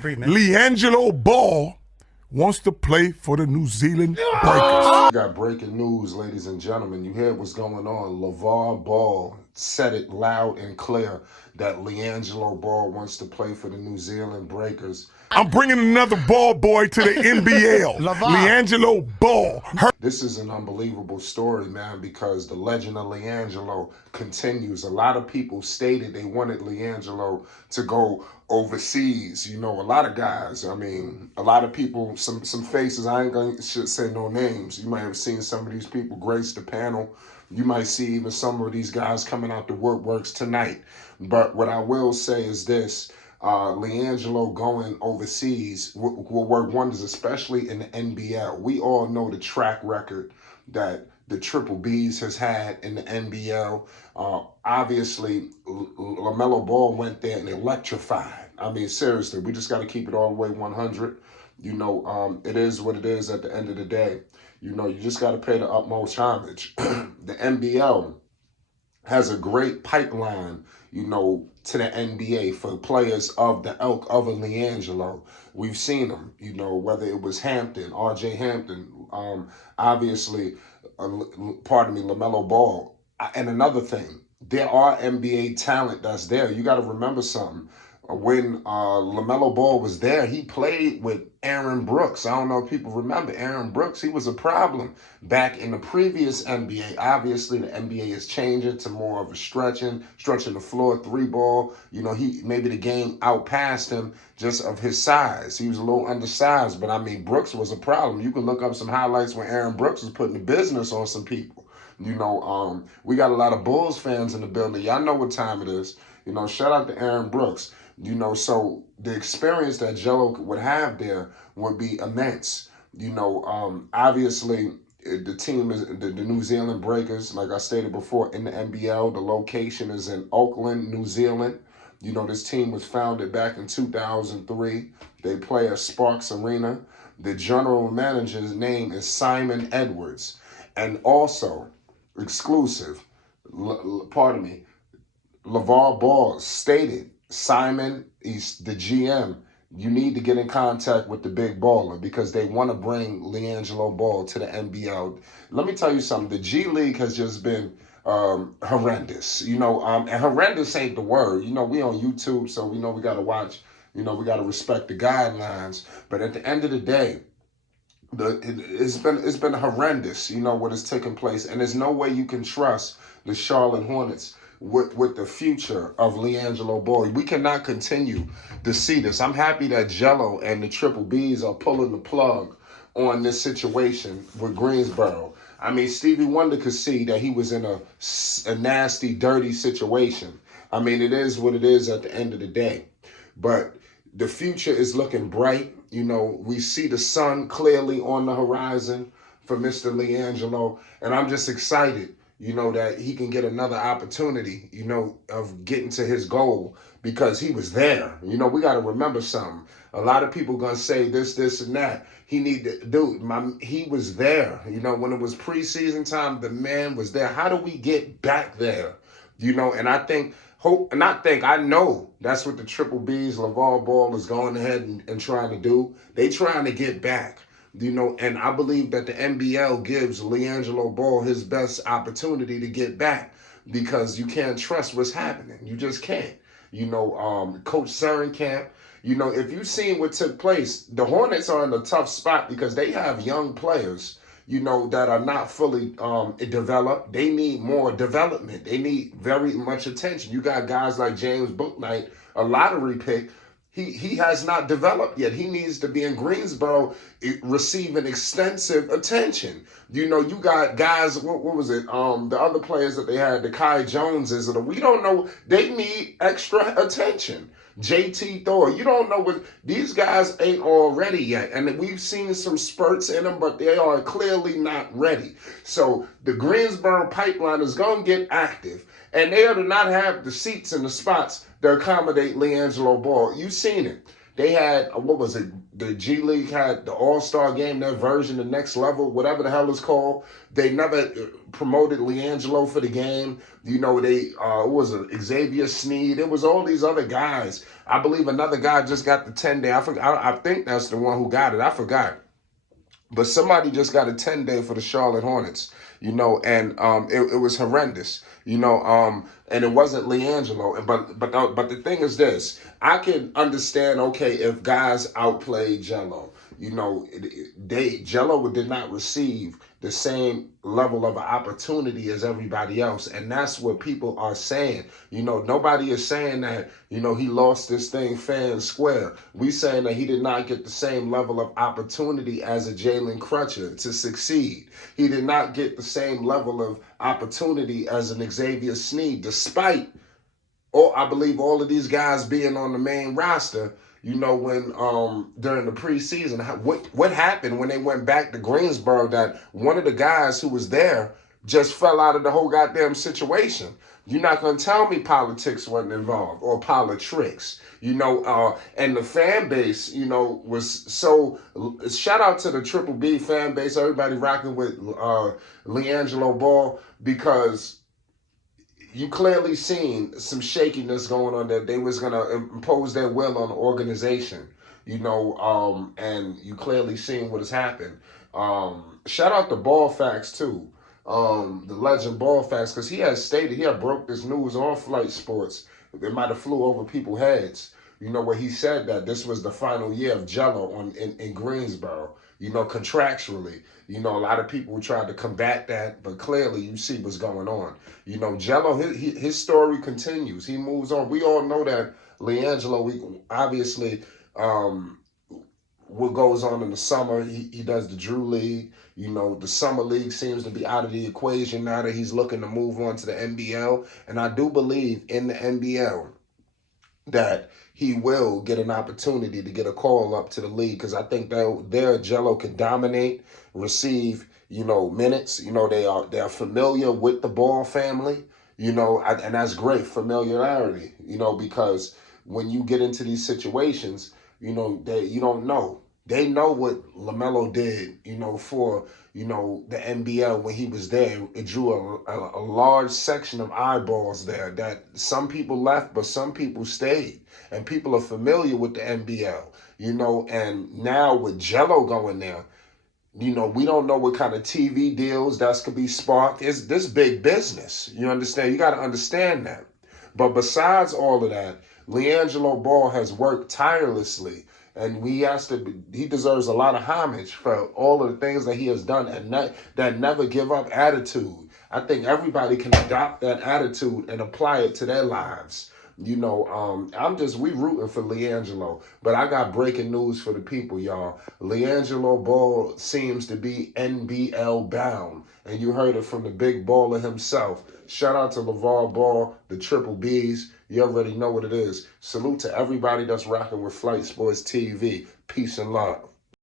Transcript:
Liangelo Ball wants to play for the New Zealand Breakers. We got breaking news, ladies and gentlemen. You hear what's going on. Lavar Ball said it loud and clear that Liangelo Ball wants to play for the New Zealand Breakers. I'm bringing another ball boy to the NBL. Liangelo Ball. This is an unbelievable story, man, because the legend of Liangelo continues. A lot of people stated they wanted Liangelo to go overseas. You know, a lot of guys, I mean, a lot of people, some faces, I ain't going to say no names. You might have seen some of these people grace the panel. You might see even some of these guys coming out the woodworks tonight. But what I will say is this. Liangelo going overseas will work wonders, especially in the NBL. We all know the track record that the Triple Bs has had in the NBL. Obviously, LaMelo Ball went there and electrified. I mean, seriously, we just got to keep it all the way 100. You know, it is what it is at the end of the day. You know, you just got to pay the utmost homage. The NBL has a great pipeline, you know, to the NBA for players of the ilk of a Liangelo. We've seen them, you know, whether it was Hampton, R.J. Hampton, obviously, LaMelo Ball. And another thing, there are NBA talent that's there. You got to remember something. When LaMelo Ball was there, he played with Aaron Brooks. I don't know if people remember Aaron Brooks. He was a problem back in the previous NBA. Obviously, the NBA is changing to more of a stretching the floor, three ball. You know, maybe the game outpassed him just of his size. He was a little undersized, but I mean, Brooks was a problem. You can look up some highlights when Aaron Brooks was putting the business on some people. You know, we got a lot of Bulls fans in the building. Y'all know what time it is. You know, shout out to Aaron Brooks. You know, so the experience that Jello would have there would be immense. You know, obviously the team is the New Zealand Breakers, like I stated before, in the NBL. The location is in Auckland, New Zealand. You know, this team was founded back in 2003. They play at Sparks Arena. The general manager's name is Simon Edwards. And also, exclusive, Lavar Ball stated, Simon, he's the GM, you need to get in contact with the big baller because they want to bring Liangelo Ball to the NBL. Let me tell you something. The G League has just been horrendous. You know, and horrendous ain't the word. You know, we on YouTube, so we know we got to watch. You know, we got to respect the guidelines. But at the end of the day, it's been horrendous, you know, what has taken place. And there's no way you can trust the Charlotte Hornets with the future of Liangelo Ball. We cannot continue to see this. I'm happy that Jello and the Triple Bs are pulling the plug on this situation with Greensboro. I mean, Stevie Wonder could see that he was in a nasty, dirty situation. I mean, it is what it is at the end of the day. But the future is looking bright. You know, we see the sun clearly on the horizon for Mr. Liangelo, and I'm just excited, you know, that he can get another opportunity, you know, of getting to his goal because he was there. You know, we got to remember something. A lot of people going to say this, and that. He was there. You know, when it was preseason time, the man was there. How do we get back there? You know, and I know that's what the Triple Bs, Lavar Ball is going ahead and trying to do. They trying to get back. You know, and I believe that the NBL gives Liangelo Ball his best opportunity to get back because you can't trust what's happening. You just can't. You know, Coach Surinkamp, you know, if you've seen what took place, the Hornets are in a tough spot because they have young players, you know, that are not fully developed. They need more development. They need very much attention. You got guys like James Bouknight, a lottery pick. He has not developed yet. He needs to be in Greensboro receiving extensive attention. You know, you got guys, what was it? The other players that they had, the Kai Joneses, we don't know. They need extra attention. JT Thor, you don't know what these guys ain't all ready yet. And we've seen some spurts in them, but they are clearly not ready. So the Greensboro pipeline is going to get active. And they are to not have the seats and the spots to accommodate Liangelo Ball. You've seen it. They had, what was it? The G League had the All-Star game, their version, the next level, whatever the hell it's called. They never promoted Liangelo for the game. You know, what was it? Xavier Sneed. It was all these other guys. I believe another guy just got the 10-day. I think that's the one who got it. I forgot. But somebody just got a 10-day for the Charlotte Hornets, you know, and it was horrendous, you know, and it wasn't Liangelo. But the thing is this: I can understand, okay, if guys outplayed Jello, you know, Jello did not receive the same level of opportunity as everybody else, and that's what people are saying. You know, nobody is saying that, you know, he lost this thing fair and square. We saying that he did not get the same level of opportunity as a Jalen Crutcher to succeed. He did not get the same level of opportunity as an Xavier Sneed, despite, I believe, all of these guys being on the main roster. You know, when during the preseason, what happened when they went back to Greensboro, that one of the guys who was there just fell out of the whole goddamn situation. You're not going to tell me politics wasn't involved or politics, you know, and the fan base, you know, was so, shout out to the Triple B fan base, everybody rocking with Liangelo Ball, because you clearly seen some shakiness going on, that they was going to impose their will on the organization, you know, and you clearly seen what has happened. Shout out to Ball Facts, too, the legend Ball Facts, because he has stated, he had broke this news on Flight Sports. It might have flew over people's heads, you know, where he said that this was the final year of Jello in Greensboro, you know, contractually. You know, a lot of people tried to combat that, but clearly you see what's going on. You know, Jello, his story continues. He moves on. We all know that Liangelo, obviously, what goes on in the summer, he does the Drew League. You know, the Summer League seems to be out of the equation now that he's looking to move on to the NBL. And I do believe in the NBL that he will get an opportunity to get a call up to the league, because I think that there Jello can dominate, receive, you know, minutes. You know, they are familiar with the Ball family, you know, and that's great familiarity, you know, because when you get into these situations, you know, you don't know. They know what LaMelo did, you know, for, you know, the NBL when he was there. It drew a large section of eyeballs there, that some people left, but some people stayed. And people are familiar with the NBL, you know, and now with Jello going there, you know, we don't know what kind of TV deals that's could be sparked. It's this big business. You understand? You got to understand that. But besides all of that, Liangelo Ball has worked tirelessly, and he deserves a lot of homage for all of the things that he has done, and that never give up attitude. I think everybody can adopt that attitude and apply it to their lives. You know, we rooting for Liangelo, but I got breaking news for the people, y'all. Liangelo Ball seems to be NBL bound, and you heard it from the big baller himself. Shout out to Lavar Ball, the Triple Bs. You already know what it is. Salute to everybody that's rocking with Flight Sports TV. Peace and love.